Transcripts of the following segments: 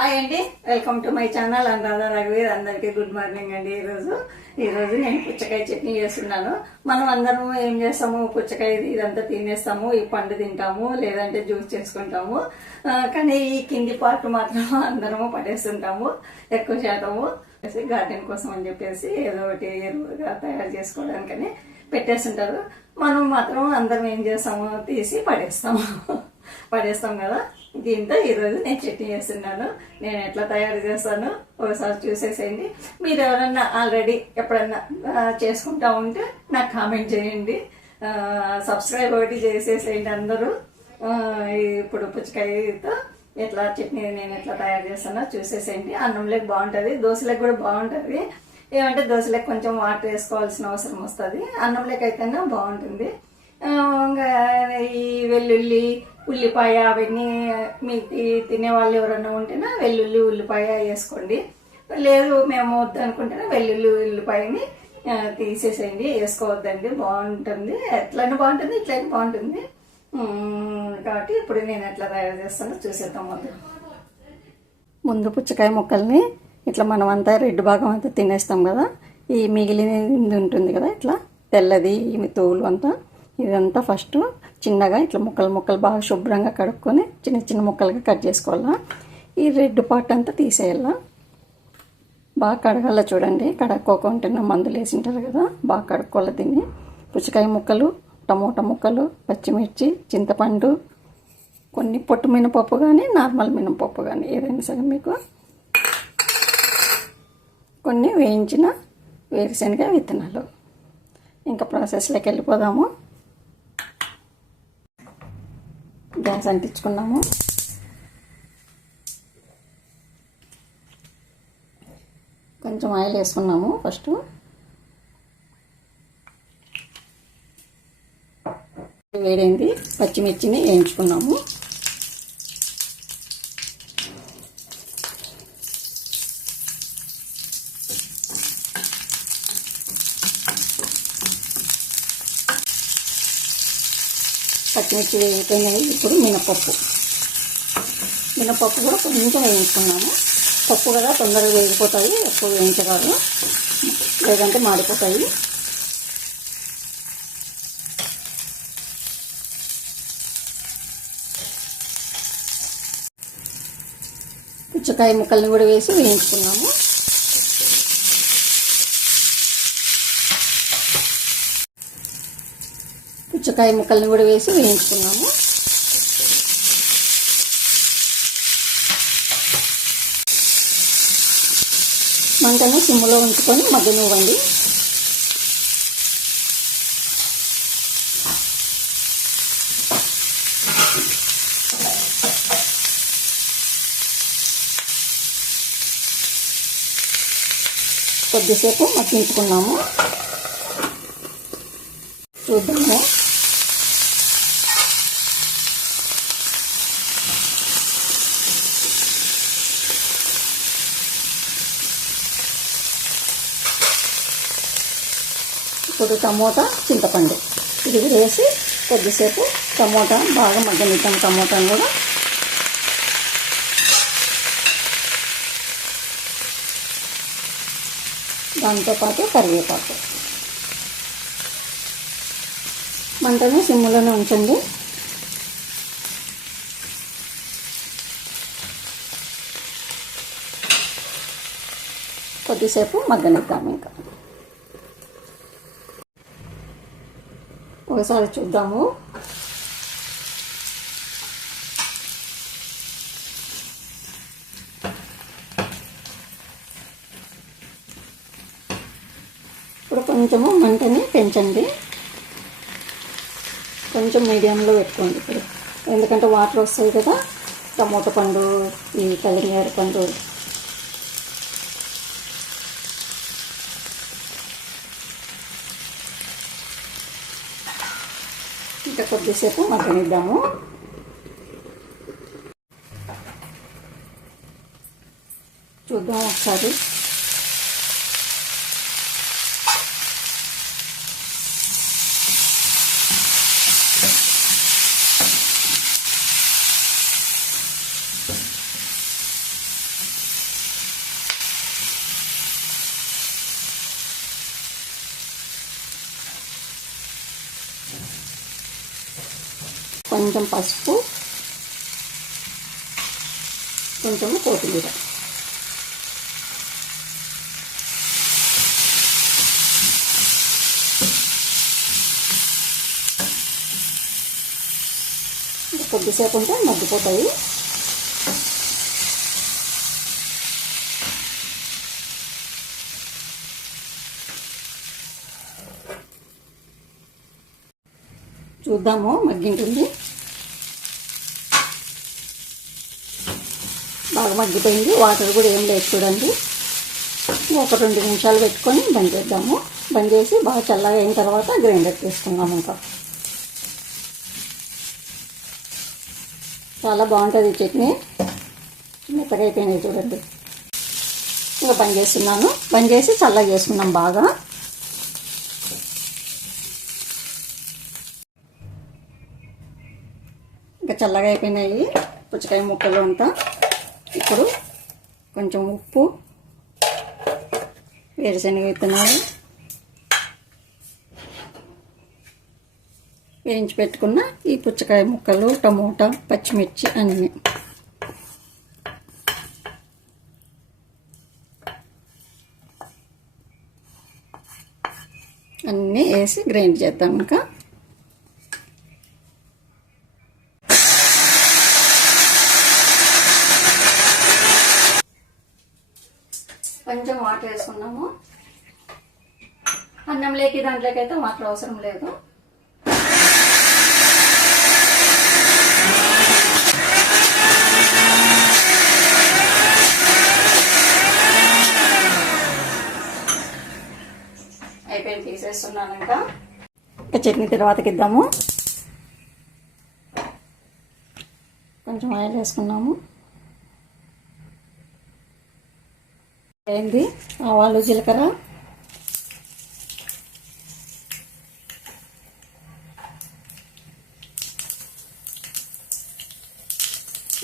Hi అండి. Welcome to my channel. Anuradha రఘువీర్ అందరికీ good morning అండి ఈరోజు. ఈరోజు నేను పుచ్చకాయ చట్నీ చేస్తున్నాను. మనం అందరం ఏం చేస్తాము? పుచ్చకాయ ఇదంతా తినేస్తాము ఈ పండు తింటాము లేదంటే జ్యూస్ చేసుకుంటాము. కానీ ఈ కింది పార్ట్ మాత్రం అందరము పడేస్తుంటాము ఎక్కువ శాతము. గార్డెన్ కోసం అని చెప్పేసి ఏదో ఒకటి ఎరువుగా తయారు చేసుకోవడానికని పెట్టేస్తుంటారు. మనం మాత్రం అందరం ఏం చేస్తాము? తీసి పడేస్తాము. పడేస్తాం కదా. దీంతో ఈరోజు నేను చట్నీ చేస్తున్నాను. నేను ఎట్లా తయారు చేస్తాను ఒకసారి చూసేసేయండి. మీరు ఎవరన్నా ఆల్రెడీ ఎప్పుడన్నా చేసుకుంటా ఉంటే నాకు కామెంట్ చేయండి. సబ్స్క్రైబ్ ఒకటి చేసేసేయండి అందరూ. ఇప్పుడు పుచ్చకాయతో ఎట్లా చట్నీ నేను ఎట్లా తయారు చేస్తానో చూసేసేయండి. అన్నంలోకి బాగుంటుంది దోశలకు కూడా బాగుంటుంది. ఏమంటే దోశలకు కొంచెం వాటర్ వేసుకోవాల్సిన అవసరం వస్తుంది. అన్నంలోకి అయితేనే బాగుంటుంది. ఇంకా ఈ వెల్లుల్లి ఉల్లిపాయ అవన్నీ మీ తినే వాళ్ళు ఎవరన్నా ఉంటేనా వెల్లుల్లి ఉల్లిపాయ వేసుకోండి. లేదు మేము వద్దనుకుంటేనే వెల్లుల్లి ఉల్లిపాయని తీసేసేయండి. వేసుకోవద్దండి. బాగుంటుంది. ఎట్లనే బాగుంటుంది ఇట్లనే బాగుంటుంది. కాబట్టి ఇప్పుడు నేను ఎట్లా తయారు చేస్తానో చూసేద్దాం ముందు. ముందు పుచ్చకాయ ముక్కల్ని ఇట్లా మనం అంతా రెడ్ భాగం అంతా తినేస్తాం కదా. ఈ మిగిలినది ఉంటుంది కదా ఇట్లా తెల్లది ఈ తోలు అంతా. ఇదంతా ఫస్ట్ చిన్నగా ఇట్లా ముక్కలు ముక్కలు బాగా శుభ్రంగా కడుక్కొని చిన్న చిన్న ముక్కలుగా కట్ చేసుకోవాలా. ఈ రెడ్ పార్ట్ అంతా తీసేయాలా. బాగా కడగాల చూడండి. కడక్కోకుంటున్న మందులు వేసింటారు కదా. బాగా కడుక్కోవాలి దీన్ని. పుచ్చకాయ ముక్కలు టమోటా ముక్కలు పచ్చిమిర్చి చింతపండు కొన్ని పొట్టు మినపప్పు కానీ నార్మల్ మినపప్పు కానీ ఏదైనా సరే మీకు. కొన్ని వేయించిన వేరుశనగ విత్తనాలు. ఇంకా ప్రాసెస్లోకి వెళ్ళిపోదాము. గ్యాస్ అంటించుకున్నాము కొంచెం ఆయిల్ వేసుకున్నాము ఫస్ట్. వేడైంది పచ్చిమిర్చిని వేయించుకున్నాము. పచ్చిమిర్చి వేగిపోయినాయి ఇప్పుడు మినపప్పు. మినపప్పు కూడా కొంచెం వేయించుకున్నాము. పప్పు కదా తొందరగా వేగిపోతాయి ఎక్కువ వేయించరాదు. లేదంటే మాడిపోతాయి. పుచ్చకాయ ముక్కల్ని కూడా వేసి వేయించుకున్నాము. పుచ్చకాయ ముక్కల్ని కూడా వేసి వేయించుకున్నాము. మంటను సిమ్లో ఉంచుకొని మగ్గనివ్వండి కొద్దిసేపు మగ్గించుకున్నాము. చూద్దాము. ఇప్పుడు టమోటా చింతపండు. ఇది వేసి కొద్దిసేపు టమోటా బాగా మగ్గనిద్దాం టమోటాను కూడా. దాంతోపాటు కరివేపాకు. మంటను సిమ్ములోనే ఉంచండి. కొద్దిసేపు మగ్గనిద్దాం ఇంకా. ఒకసారి చూద్దాము. ఇప్పుడు కొంచెము మంటని పెంచండి. కొంచెం మీడియంలో పెట్టుకోండి ఇప్పుడు. ఎందుకంటే వాటర్ వస్తాయి కదా. టమోటా పండు ఈ కలింగర పండు ఇంకా కొద్దిసేపు మగ్గనిద్దాము చూద్దాం ఒకసారి. కొంచెం పసుపు కొంచెం కొత్తిమీర. కొద్దిసేపు ఉంటే మగ్గిపోతాయి. చూద్దాము మగ్గింటుంది. బాగా మగ్గిపోయింది. వాటర్ కూడా ఏం లేదు చూడండి. ఒక రెండు నిమిషాలు పెట్టుకొని బంద్ చేద్దాము. బంద్ చేసి బాగా చల్లగా అయిన తర్వాత గ్రైండర్ తీసుకుందాం ఇంకా. చాలా బాగుంటుంది ఈ చట్నీ. మెత్తగా అయిపోయినాయి చూడండి. ఇంకా బంద్ చేస్తున్నాను. బంద్ చేసి చల్లగా చేసుకున్నాం బాగా. ఇంకా చల్లగా అయిపోయినాయి పుచ్చకాయ ముక్కలు అంతా. ఇప్పుడు కొంచెం ఉప్పు వేరుశనగ విత్తనాలు వేయించి పెట్టుకున్న ఈ పుచ్చకాయ ముక్కలు టమోటా పచ్చిమిర్చి అన్నీ. అన్నీ వేసి గ్రైండ్ చేద్దాం ఇంకా. కొంచెం వాటర్ వేసుకున్నాము. అన్నంలోకి దాంట్లోకి దాంట్లోకైతే వాటర్ అవసరం లేదు. అయిపోయింది తీసేస్తున్నాను ఇంకా. ఇంకా చట్నీ తర్వాతకి ఇద్దాము కొంచెం ఆయిల్ వేసుకున్నాము. అయింది ఆవాలు జీలకర్ర.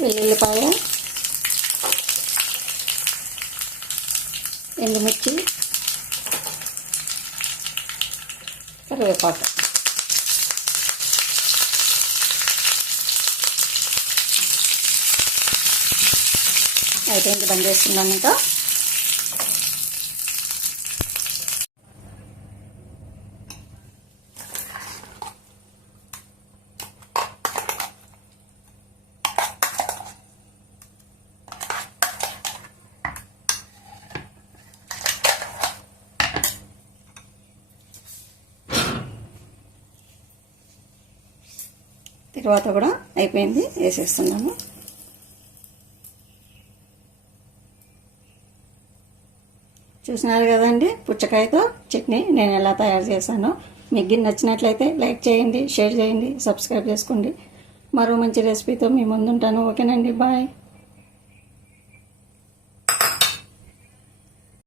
వెల్లుల్లిపాయ. ఎండుమిర్చి. కరివేపాకు. అయిపోయింది బంద్ చేస్తున్నాను ఇంకా తర్వాత కూడా అయిపోయింది వేసేస్తున్నాము. చూసినారు కదండి పుచ్చకాయతో చట్నీ నేను ఎలా తయారు చేశానో. మీకు గిన్నె నచ్చినట్లయితే లైక్ చేయండి షేర్ చేయండి సబ్స్క్రైబ్ చేసుకోండి. మరో మంచి రెసిపీతో మీ ముందుంటాను. ఓకేనండి బాయ్.